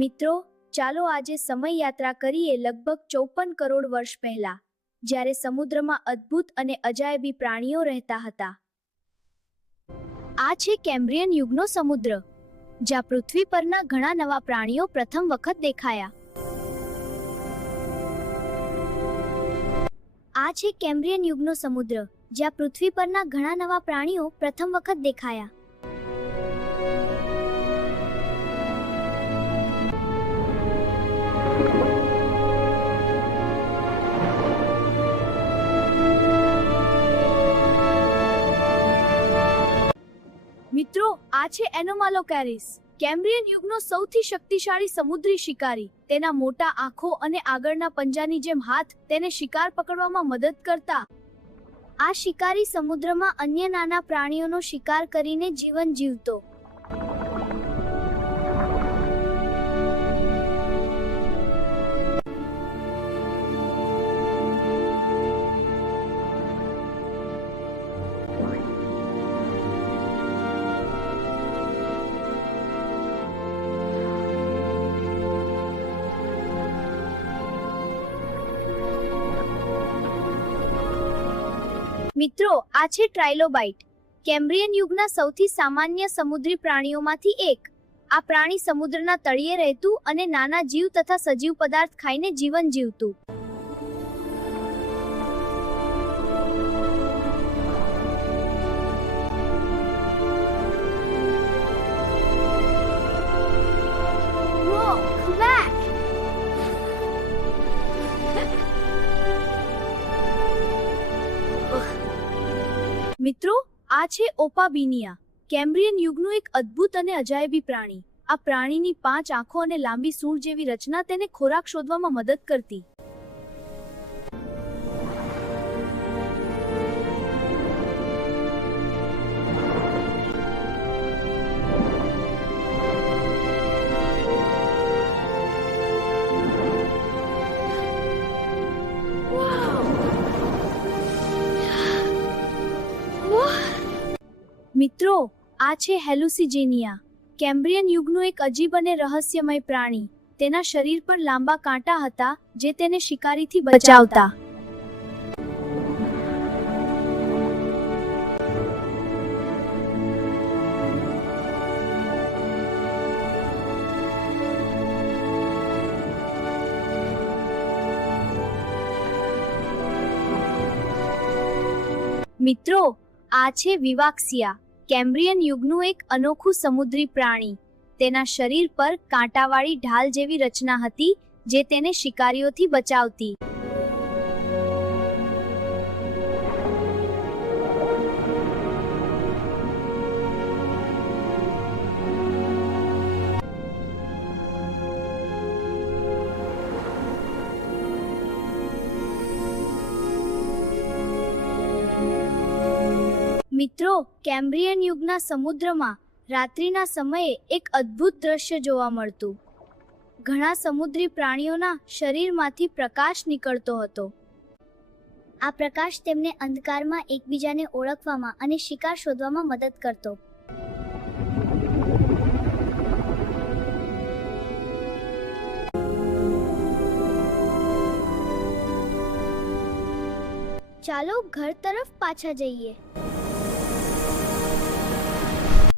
મિત્રો, ચાલો આજે સમય યાત્રા કરીએ લગભગ 54 કરોડ વર્ષ પહેલા, જ્યારે સમુદ્રમાં અદ્ભુત અને અજાયબી પ્રાણીઓ રહેતા હતા. આ છે કેમ્બ્રિયન યુગનો સમુદ્ર, જ્યાં પૃથ્વી પરના ઘણા નવા પ્રાણીઓ પ્રથમ વખત દેખાયા. આ છે કેમ્બ્રિયન યુગનો સમુદ્ર, જ્યાં પૃથ્વી પરના ઘણા નવા પ્રાણીઓ પ્રથમ વખત દેખાયા. મિત્રો, આ છે એનોમાલોકેરિસ, કેમ્બ્રિયન યુગનો સૌથી શક્તિશાળી સમુદ્રી શિકારી. તેના મોટા આંખો અને આગળના પંજાની જેમ હાથ તેને શિકાર પકડવામાં મદદ કરતા. આ શિકારી સમુદ્રમાં અન્ય નાના પ્રાણીઓનો શિકાર કરીને જીવન જીવતો. મિત્રો, આ છે ટ્રાઇલોબાઇટ, કેમ્બ્રિયન યુગના સૌથી સામાન્ય સમુદ્રી પ્રાણીઓમાંથી એક. આ પ્રાણી સમુદ્રના તળિયે રહેતું અને નાના જીવ તથા સજીવ પદાર્થ ખાઈને જીવન જીવતું. મિત્રો, આ છે ઓપાબિનિયા, કેમ્બ્રિયન યુગનું એક અદ્ભુત અને અજાયબી પ્રાણી. આ પ્રાણીની 5 આંખો અને લાંબી સૂંઢ જેવી રચના તેને ખોરાક શોધવામાં મદદ કરતી. મિત્રો, આ છે હેલુસિજેનિયા, કેમ્બ્રિયન યુગનું એક અજીબ અને રહસ્યમય પ્રાણી. તેના શરીર પર લાંબા કાંટા હતા જે તેને શિકારીથી બચાવતા. મિત્રો, આ છે વિવાક્સિયા, કેમ્બ્રિયન યુગનું એક અનોખું સમુદ્રી પ્રાણી. તેના શરીર પર કાંટાવાળી ઢાલ જેવી રચના હતી જે તેને શિકારીઓથી બચાવતી. મિત્રો, કેમ્બ્રિયન યુગના સમુદ્રમાં રાત્રિના સમયે એક અદ્ભુત દ્રશ્ય જોવા મળતું. ઘણા સમુદ્રી પ્રાણીઓના શરીરમાંથી પ્રકાશ નીકળતો હતો. આ પ્રકાશ તેમને અંધકારમાં એકબીજાને ઓળખવામાં અને શિકાર શોધવામાં મદદ કરતો. ચાલો ઘર તરફ પાછા જઈએ.